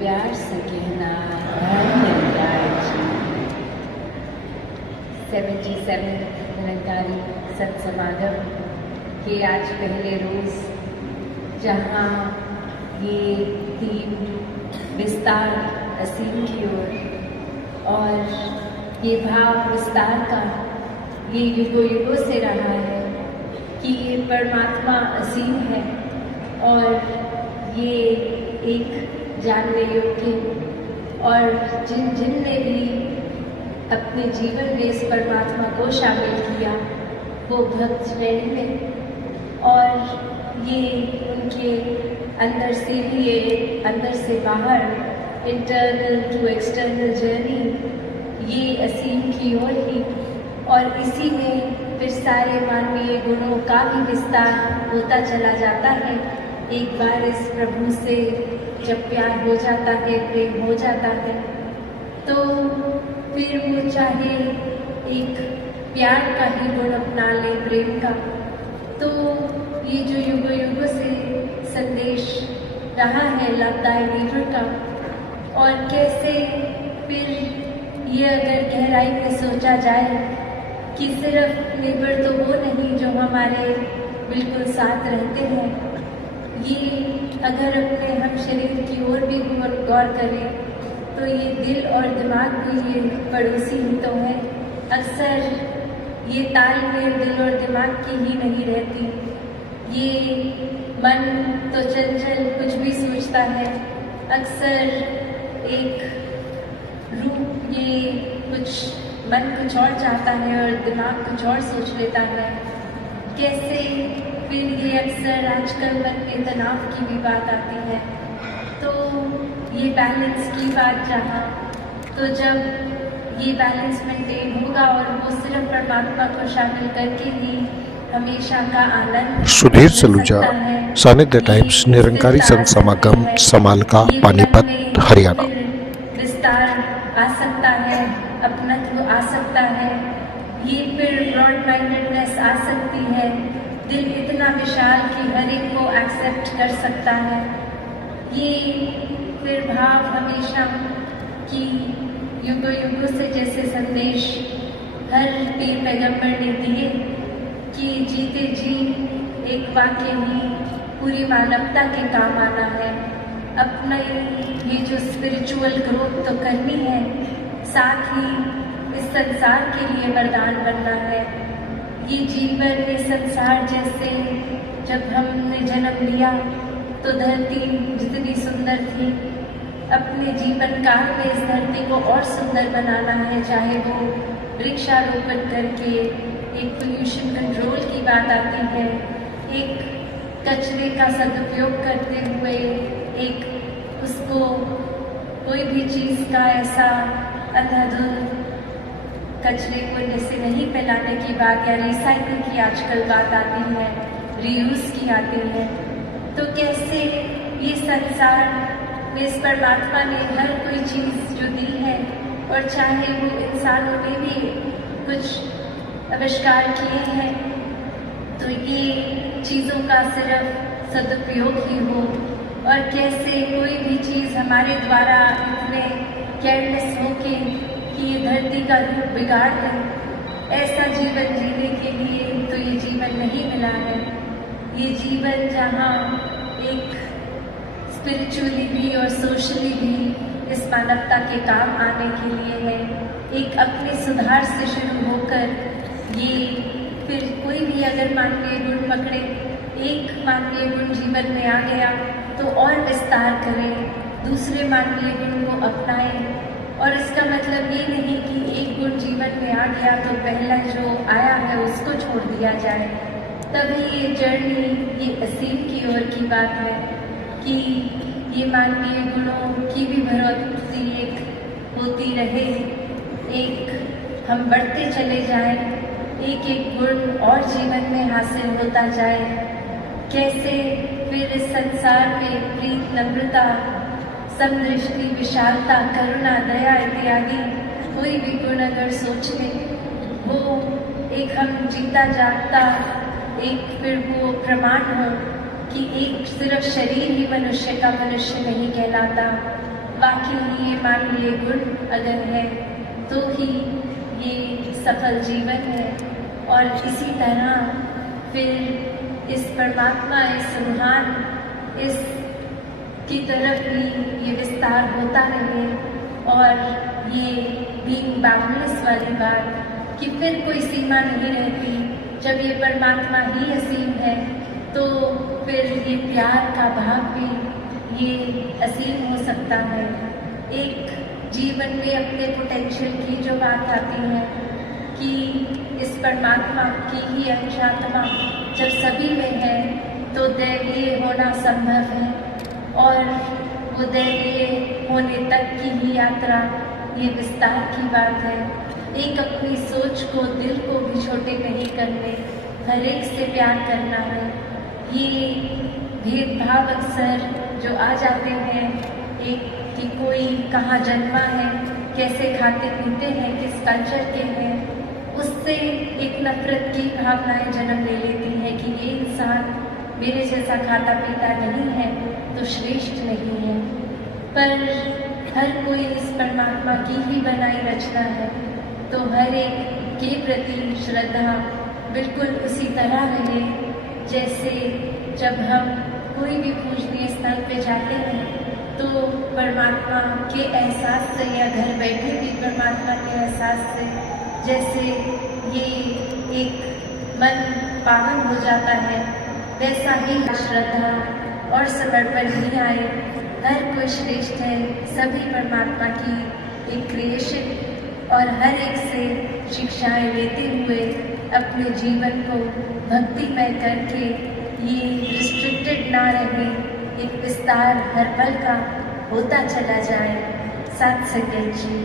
प्यार से कहना निरंकारी 77 निरंकारी सत्समागम के आज पहले रोज़, जहाँ ये थीम विस्तार असीम की ओर और ये भाव विस्तार का ये युगों युगों से रहा है कि ये परमात्मा असीम है और ये एक जानने योग्य और जिनने भी अपने जीवन में इस परमात्मा को शामिल किया वो भक्त श्रेणी में, और ये उनके अंदर से भी ये अंदर से बाहर इंटरनल टू एक्सटर्नल जर्नी ये असीम की ओर ही, और इसी में फिर सारे मानवीय गुणों का भी विस्तार होता चला जाता है। एक बार इस प्रभु से जब प्यार हो जाता है, प्रेम हो जाता है, तो फिर वो चाहे एक प्यार का ही गुण अपना ले, प्रेम का, तो ये जो युगों युगों से संदेश रहा है लव दाई नेबर का, और कैसे फिर ये अगर गहराई में सोचा जाए कि सिर्फ नेबर तो वो नहीं जो हमारे बिल्कुल साथ रहते हैं, ये अगर अपने हम शरीर की ओर भी गौर करें तो ये दिल और दिमाग भी ये पड़ोसी ही तो है। अक्सर ये तालमेल दिल और दिमाग की ही नहीं रहती, ये मन तो चंचल कुछ भी सोचता है, अक्सर एक रूप ये मन कुछ और चाहता है और दिमाग कुछ और सोच लेता है। कैसे फिर ये अक्सर आजकल मन में तनाव की भी बात आती है, तो ये बैलेंस की बात जहाँ, तो जब ये बैलेंस मेंटेन होगा और वो सिर्फ परमात्मा को शामिल करके ही हमेशा का आनंद सुधीर सलूजा, सानिध्य टाइम्स, निरंकारी संत समागम, समालका, पानीपत, हरियाणा। विस्तार आ सकता है, अपनत्व आ सकता है, ये फिर ब्रॉड माइंडेडनेस आ सकती है, दिल इतना विशाल कि हर एक को एक्सेप्ट कर सकता है। ये फिर भाव हमेशा कि युगों युगों से जैसे संदेश हर पीर पैगंबर ने दिए कि जीते जी एक वाक्य ही पूरी मानवता के काम आना है, अपना ये जो स्पिरिचुअल ग्रोथ तो करनी है, साथ ही इस संसार के लिए वरदान बनना है। ये जीवन ये संसार जैसे जब हमने जन्म लिया तो धरती जितनी सुंदर थी, अपने जीवन काल में इस धरती को और सुंदर बनाना है, चाहे वो वृक्षारोपण करके, एक पोल्यूशन कंट्रोल की बात आती है, एक कचरे का सदुपयोग करते हुए, एक उसको कोई भी चीज़ का ऐसा अंधाधुंध कचरे को जैसे नहीं फैलाने की बात, या रिसाइकिल की आजकल बात आती है, रीयूज की आती है, तो कैसे ये संसार में इस परमात्मा ने हर कोई चीज़ जो दी है, और चाहे वो इंसानों ने भी कुछ आविष्कार किए हैं, तो ये चीज़ों का सिर्फ सदुपयोग ही हो, और कैसे कोई भी चीज़ हमारे द्वारा इतने केयरलेस हो के कि ये धरती का रूप बिगाड़ दे, ऐसा जीवन जीने के लिए तो ये जीवन नहीं मिला है। ये जीवन जहाँ एक स्पिरिचुअली भी और सोशली भी इस मानवता के काम आने के लिए है, एक अपने सुधार से शुरू होकर ये फिर कोई भी अगर मानवीय गुण पकड़े, एक मानवीय गुण जीवन में आ गया तो और विस्तार करें, दूसरे मानवीय गुण को अपनाएं, और इसका मतलब ये नहीं कि एक गुण जीवन में आ गया तो पहला जो आया है उसको छोड़ दिया जाए। तभी ये जर्नी ये असीम की ओर की बात है कि ये मानवीय गुणों की भी बढ़ोतरी एक होती रहे, एक हम बढ़ते चले जाएं, एक एक गुण और जीवन में हासिल होता जाए। कैसे फिर इस संसार में प्रीत, नम्रता, समदृष्टि, विशालता, करुणा, दया इत्यादि कोई भी गुण अगर सोच लें, वो एक हम जीता जागता एक फिर वो प्रमाण हो कि एक सिर्फ शरीर ही मनुष्य का मनुष्य नहीं कहलाता, के लिए मानवीय गुण अगर है तो ही ये सफल जीवन है। और इसी तरह फिर इस परमात्मा, इस महान, इस की तरफ भी ये विस्तार होता रहे। और ये बीइंग बाउंडलेस वाली बात कि फिर कोई सीमा नहीं रहती। जब ये परमात्मा ही असीम है तो फिर ये प्यार का भाव भी ये असीम हो सकता है। एक जीवन में अपने पोटेंशियल की जो बात आती है कि इस परमात्मा की ही अंशात्मा जब सभी में है तो दैवीय होना संभव है। और वो दैवीय होने तक की ही यात्रा ये विस्तार की बात है। एक अपनी सोच को, दिल को भी छोटे नहीं करने, हर एक से प्यार करना है। ये भेदभाव अक्सर जो आ जाते हैं, एक कि कोई कहाँ जन्मा है, कैसे खाते पीते हैं, किस कल्चर के हैं, उससे एक नफरत की भावनाएं जन्म ले लेती हैं कि ये इंसान मेरे जैसा खाता पीता नहीं है तो श्रेष्ठ नहीं है। पर हर कोई इस परमात्मा की ही बनाई रचना है तो हर एक के प्रति श्रद्धा बिल्कुल उसी तरह रहे जैसे जब हम कोई भी पूजनीय स्थल पे जाते हैं तो परमात्मा के एहसास से या घर बैठे भी परमात्मा के एहसास से जैसे ये एक मन पावन हो जाता है, वैसा ही श्रद्धा और समर्पण ही आए। हर कोई श्रेष्ठ है, सभी परमात्मा की एक क्रिएशन और हर एक से शिक्षाएं लेते हुए अपने जीवन को भक्तिमय करके ये रिस्ट्रिक्टेड ना रहे, एक विस्तार हर पल का होता चला जाए। सत संगत जी।